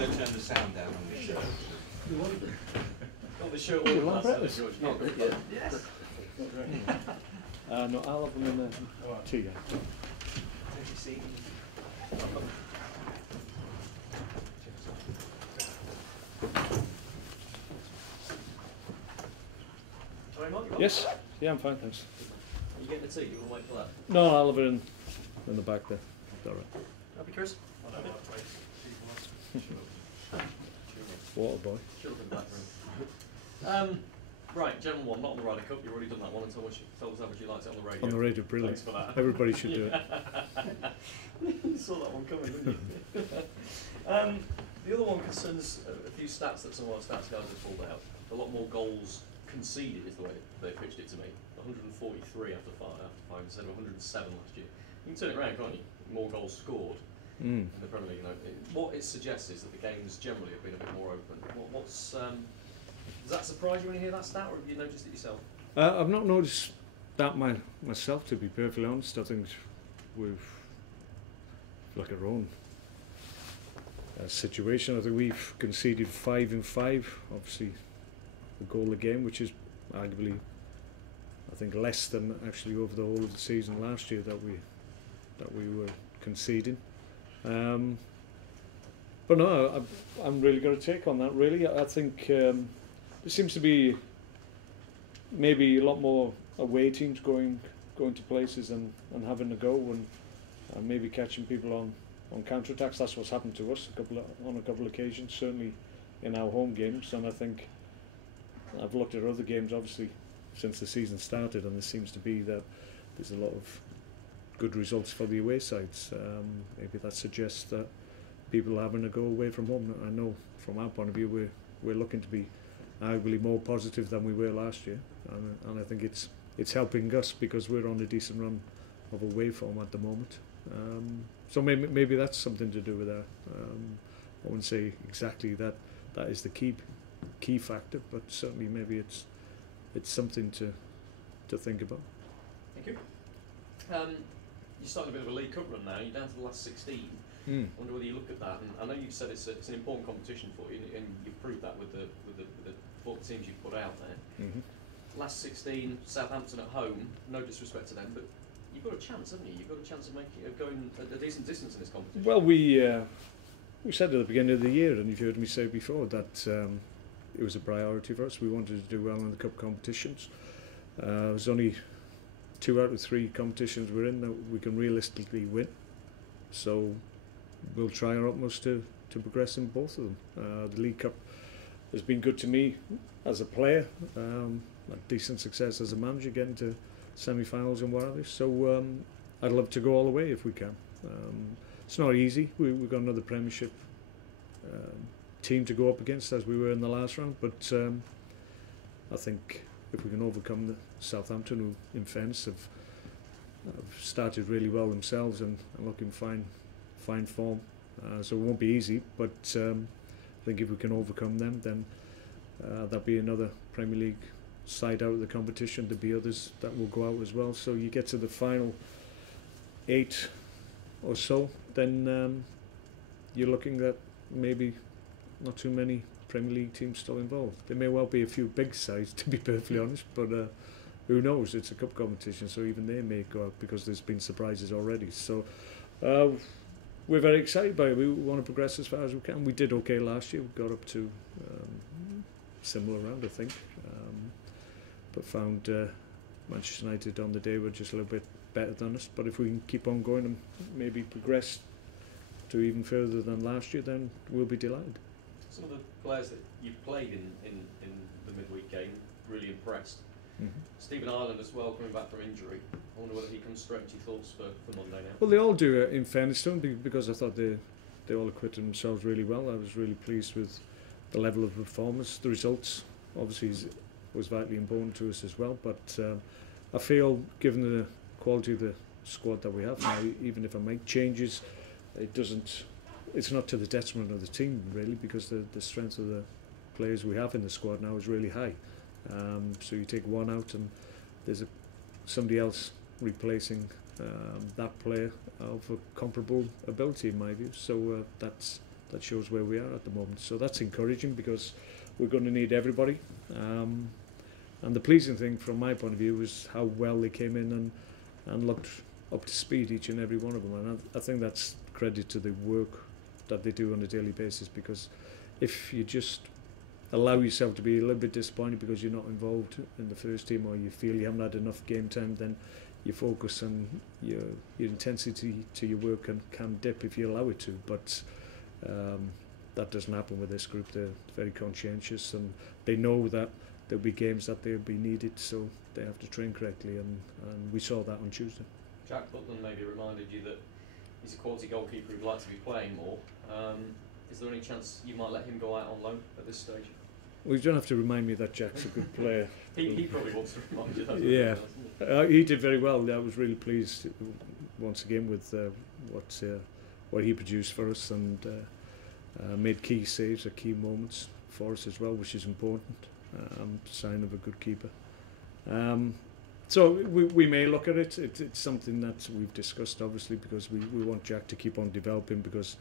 going to turn the sound down on the show. You want it? On the show, You like breakfast? George. Not good yet. Yes. No, I'll have them in the tea. Take your seat. Sorry, Mark, you want? Yes? Yeah, I'm fine, thanks. Are you getting the tea? You want to wait for that? No, I'll have it in the back there. All right. Happy, Chris? Water boy. Sure, in the back room. Right, general one, not on the Ryder Cup. You've already done that one, and tell us how would you liked it on the radio. On the radio, brilliant. Thanks for that. Everybody should do it. You saw that one coming, didn't you? The other one concerns a few stats that some of our stats guys have pulled out. A lot more goals conceded is the way they pitched it to me. 143 after five instead of 107 last year. You can turn it around, can't you? More goals scored in the Premier League. You know, what it suggests is that the games generally have been a bit more open. Does that surprise you when you hear that stat, or have you noticed it yourself? I've not noticed that myself, to be perfectly honest. I think we've like our own situation. I think we've conceded 5 in 5. Obviously, a goal a game, which is arguably, I think, less than actually over the whole of the season last year that we were conceding. But no, I'm really got a take on that. Really, I think there seems to be maybe a lot more away teams going to places and having a go and maybe catching people on counter attacks. That's what's happened to us on a couple of occasions, certainly in our home games. And I think I've looked at other games, obviously, since the season started, and there seems to be that there's a lot of good results for the away sides. Maybe that suggests that people are having a go away from home. I know from our point of view we're looking to be arguably more positive than we were last year, and I think it's helping us because we're on a decent run of away form at the moment. So maybe that's something to do with that. I wouldn't say exactly that is the key factor, but certainly maybe it's something to think about. Thank you. You're starting a bit of a League Cup run now. You're down to the last 16. I wonder whether you look at that, and I know you've said it's an important competition for you, and you've proved that with the 4 teams you've put out there. Last 16, Southampton at home. No disrespect to them, but you've got a chance, haven't you? You've got a chance of going a decent distance in this competition. Well, we said at the beginning of the year, and you've heard me say before, that it was a priority for us. We wanted to do well in the cup competitions. There's only 2 out of 3 competitions we're in that we can realistically win. So we'll try our utmost to progress in both of them. The League Cup has been good to me as a player, a decent success as a manager, getting to semi-finals and what have you. So I'd love to go all the way if we can. It's not easy. We've got another Premiership team to go up against, as we were in the last round, but I think if we can overcome the Southampton, who in fairness have started really well themselves and looking fine form, so it won't be easy, but I think if we can overcome them, then there'll be another Premier League side out of the competition. There'll be others that will go out as well, so you get to the final 8 or so, then you're looking at maybe not too many Premier League teams still involved. There may well be a few big sides, to be perfectly honest, but who knows? It's a cup competition, so even they may go out because there's been surprises already. So we're very excited by it. We want to progress as far as we can. We did okay last year. We got up to similar round, I think, but found Manchester United on the day were just a little bit better than us. But if we can keep on going and maybe progress to even further than last year, then we'll be delighted. Some of the players that you've played in the midweek game really impressed. Stephen Ireland as well, coming back from injury. I wonder whether he comes straight into your thoughts for Monday now. Well, they all do, in fairness to them, because I thought they all acquitted themselves really well. I was really pleased with the level of performance. The results obviously was vitally important to us as well, but I feel, given the quality of the squad that we have now, even if I make changes, it's not to the detriment of the team really, because the strength of the players we have in the squad now is really high. So you take one out and there's somebody else replacing that player of a comparable ability in my view. So that's that shows where we are at the moment. So that's encouraging because we're going to need everybody. And the pleasing thing from my point of view was how well they came in and looked up to speed, each and every one of them. And I think that's credit to the work that they do on a daily basis, because if you just allow yourself to be a little bit disappointed because you're not involved in the first team, or you feel you haven't had enough game time, then your focus and your intensity to your work can dip if you allow it to. But that doesn't happen with this group. They're very conscientious, and they know that there'll be games that they'll be needed, so they have to train correctly, and we saw that on Tuesday. Jack Butland maybe reminded you that he's a quality goalkeeper who'd like to be playing more. Is there any chance you might let him go out on loan at this stage? Well, you don't have to remind me that Jack's a good player. he probably wants to remind you that. Yeah, he did very well. I was really pleased once again with what he produced for us, and made key saves at key moments for us as well, which is important. Sign of a good keeper. So we may look at it. It's something that we've discussed, obviously, because we want Jack to keep on developing, because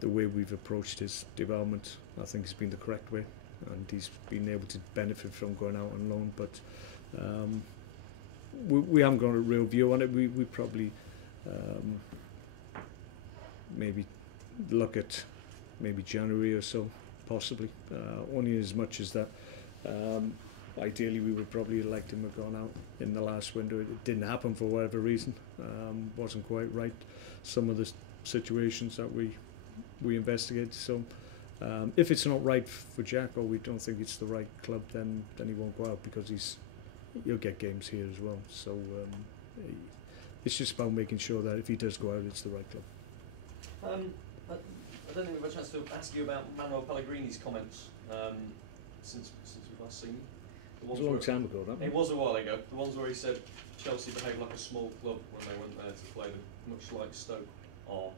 the way we've approached his development, I think, has been the correct way, and he's been able to benefit from going out on loan. But we haven't got a real view on it. We probably maybe look at maybe January or so, possibly, only as much as that. Ideally, we would probably have liked him to have gone out in the last window. It didn't happen for whatever reason. Wasn't quite right. Some of the situations that we investigated. So if it's not right for Jack, or we don't think it's the right club, then he won't go out, because he'll get games here as well. So it's just about making sure that if he does go out, it's the right club. I don't think we've had a chance to ask you about Manuel Pellegrini's comments since we've last seen him. It was a long time ago, wasn't it? It was a while ago. The ones where he said Chelsea behaved like a small club when they went there to play them, much like Stoke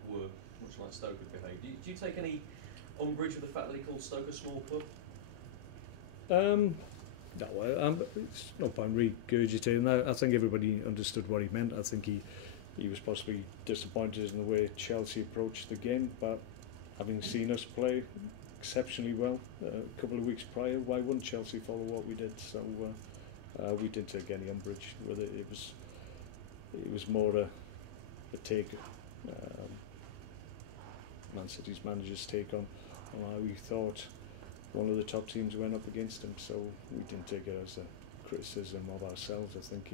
were much like Stoke had behaved. Do you take any umbrage with the fact that he called Stoke a small club? No, it's no point regurgitating that. I think everybody understood what he meant. I think he was possibly disappointed in the way Chelsea approached the game, but having seen us play exceptionally well a couple of weeks prior, why wouldn't Chelsea follow what we did? So we didn't take any umbrage with it. It was more a take, Man City's manager's take on how we thought one of the top teams went up against him. So we didn't take it as a criticism of ourselves. I think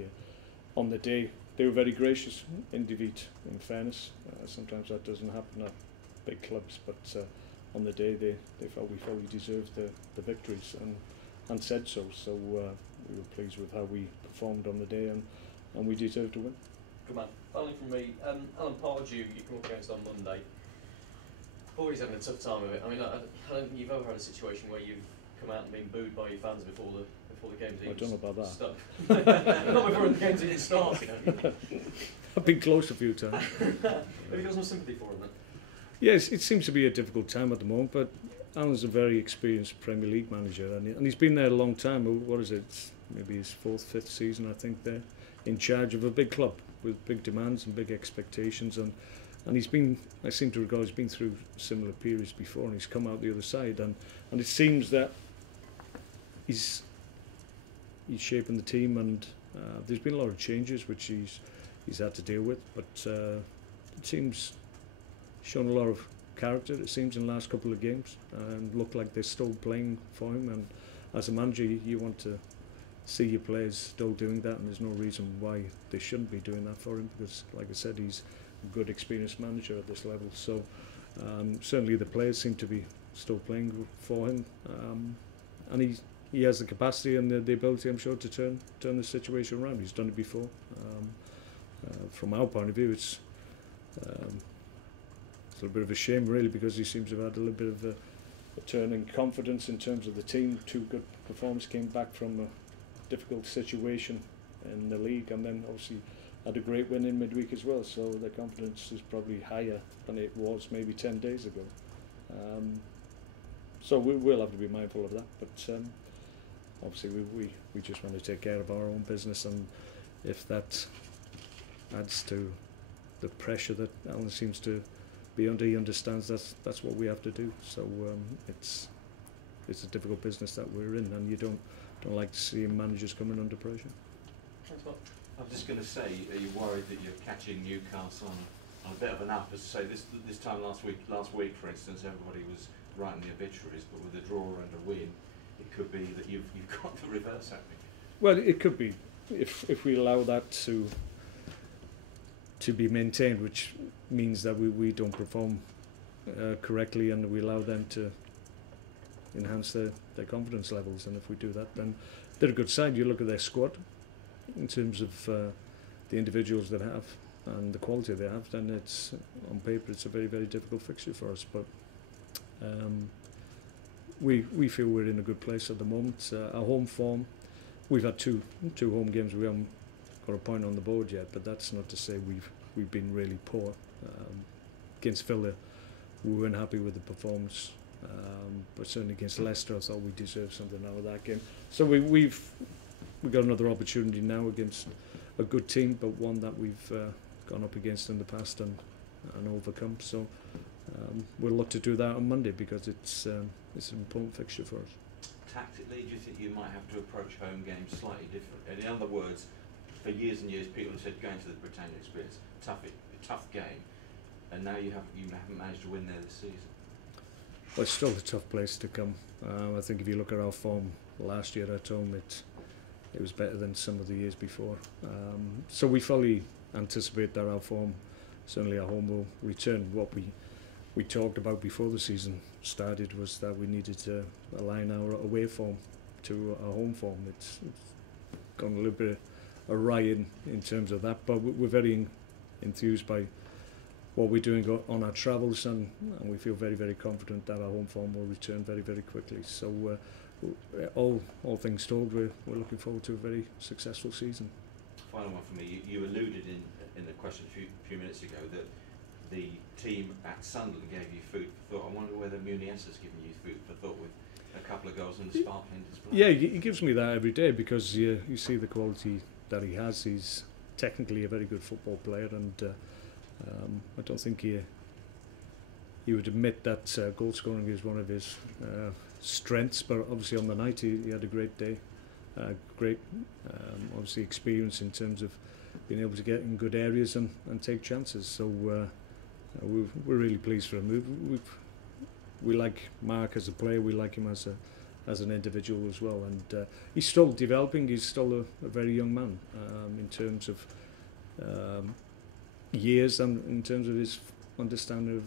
on the day they were very gracious in defeat, in fairness. Sometimes that doesn't happen at big clubs, but on the day they felt we fully deserved the victories, and said so. So we were pleased with how we performed on the day, and we deserved to win. Good man. Finally from me, Alan Pardew, you come up against on Monday. Always having a tough time of it. I mean, I don't think you've ever had a situation where you've come out and been booed by your fans before the game's even I don't know about that. Started. Not before the game's even started. I've been close a few times. Maybe got some sympathy for him then. Yes, it seems to be a difficult time at the moment, but Alan's a very experienced Premier League manager, and he's been there a long time. What is it? Maybe his 4th, 5th season, I think, there, in charge of a big club with big demands and big expectations, and he's been, I seem to recall, he's been through similar periods before, and he's come out the other side, and it seems that he's shaping the team, and there's been a lot of changes which he's had to deal with, but it seems shown a lot of character, it seems, in the last couple of games, and look like they're still playing for him. And as a manager, you want to see your players still doing that, and there's no reason why they shouldn't be doing that for him, because, like I said, he's a good, experienced manager at this level. So certainly the players seem to be still playing for him, and he has the capacity and the ability, I'm sure, to turn the situation around. He's done it before. From our point of view, it's a little bit of a shame, really, because he seems to have had a little bit of a turn in confidence in terms of the team. 2 good performances, came back from a difficult situation in the league, and then obviously had a great win in midweek as well. So their confidence is probably higher than it was maybe 10 days ago. So we'll have to be mindful of that. But obviously we just want to take care of our own business, and if that adds to the pressure that Alan seems to beyond he understands that's what we have to do. So it's a difficult business that we're in, and you don't like to see managers coming under pressure. Thanks, Mark. I was just going to say, are you worried that you're catching Newcastle on a bit of an up? As to say, this time last week, for instance, everybody was writing the obituaries, but with a draw and a win, it could be that you've got the reverse happening. Well, it could be if we allow that to be maintained, which means that we don't perform correctly, and we allow them to enhance their confidence levels. And if we do that, then they're a good side. You look at their squad in terms of the individuals that have and the quality they have, then it's on paper it's a very, very difficult fixture for us. But we feel we're in a good place at the moment. Our home form, we've had two home games. We haven't got a point on the board yet, but that's not to say we've been really poor. Against Villa, we weren't happy with the performance, but certainly against Leicester, I thought we deserved something out of that game. So we've got another opportunity now against a good team, but one that we've gone up against in the past and overcome. So we'll look to do that on Monday, because it's an important fixture for us. Tactically, do you think you might have to approach home games slightly different? In other words, for years and years, people have said going to the Britannia experience, tough game, and now you haven't managed to win there this season. Well, it's still a tough place to come. I think if you look at our form last year at home, it was better than some of the years before. So we fully anticipate that our form, certainly at home, will return. What we talked about before the season started was that we needed to align our away form to our home form. It's gone a little bit awry in terms of that, but we're very enthused by what we're doing on our travels, and we feel very, very confident that our home form will return very, very quickly. So all things told, we're looking forward to a very successful season. Final one for me. You alluded in the question a few minutes ago that the team at Sunderland gave you food for thought. I wonder whether Muniz has given you food for thought with a couple of goals and a sparkling display. Yeah, he gives me that every day, because you see the quality that he has. He's technically a very good football player, and I don't think he would admit that goal scoring is one of his strengths, but obviously on the night he had a great day. Great obviously experience in terms of being able to get in good areas and take chances. So we're really pleased for him. We like Mark as a player, we like him as an individual as well, and he's still developing. He's still a very young man in terms of years and in terms of his understanding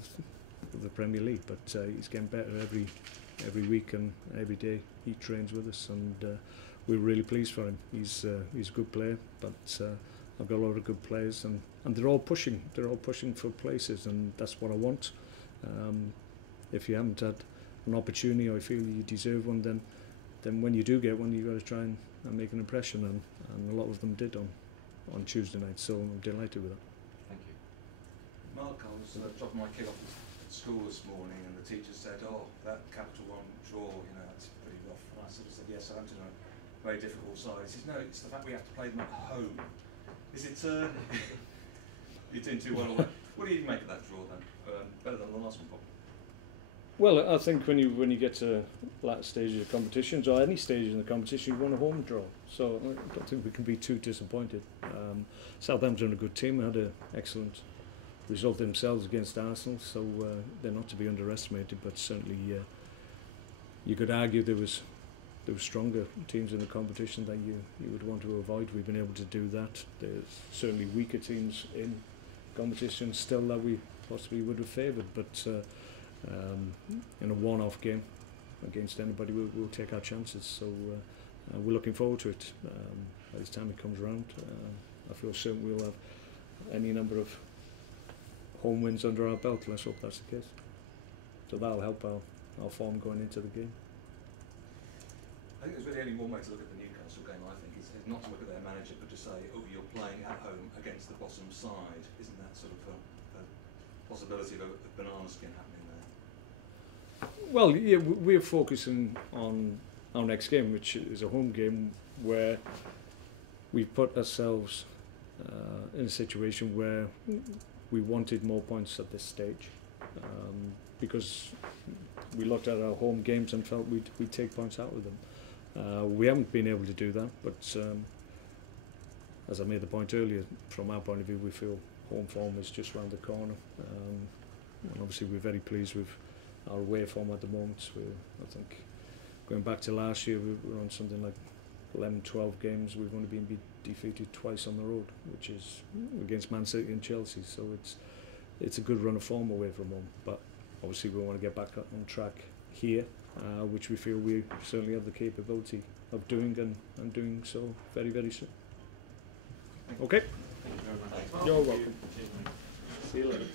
of the Premier League, but he's getting better every week and every day he trains with us, and we're really pleased for him. He's a good player, but I've got a lot of good players, and they're all pushing for places, and that's what I want. If you haven't had an opportunity, or you feel you deserve one, then when you do get one, you've got to try and make an impression, and a lot of them did on Tuesday night, so I'm delighted with that. Thank you. Mark, I was dropping my kid off at school this morning, and the teacher said, "Oh, that Capital One draw, that's pretty rough." And I sort of said, "Yes, Southampton are a very difficult side." He says, "No, it's the fact we have to play them at home." Is it? You're doing too well. What do you make of that draw then? Better than the last one, probably. Well, I think when you get to latter stages of competitions, or any stage in the competition, you want a home draw. So I don't think we can be too disappointed. Southampton are a good team. They had an excellent result themselves against Arsenal, so they're not to be underestimated. But certainly, you could argue there was stronger teams in the competition that you would want to avoid. We've been able to do that. There's certainly weaker teams in competition still that we possibly would have favoured, but in a one-off game against anybody, we'll take our chances. So we're looking forward to it. By the time it comes around, I feel certain we'll have any number of home wins under our belt. Let's hope that's the case. So that'll help our form going into the game. I think there's really only one way to look at the Newcastle game, I think, is not to look at their manager, but to say, oh, you're playing at home against the bottom side. Isn't that sort of a possibility of a banana skin happening there? Well, yeah, we're focusing on our next game, which is a home game where we've put ourselves in a situation where we wanted more points at this stage. because we looked at our home games and felt we'd take points out of them. We haven't been able to do that, but as I made the point earlier, from our point of view, we feel home form is just round the corner. And obviously we're very pleased with our away form at the moment. I think going back to last year, we were on something like 11, 12 games. We've only been defeated twice on the road, which is against Man City and Chelsea. So it's a good run of form away from home. But obviously we want to get back on track here, which we feel we certainly have the capability of doing and doing so very, very soon. Okay. Thank you very much. You're welcome. See you later.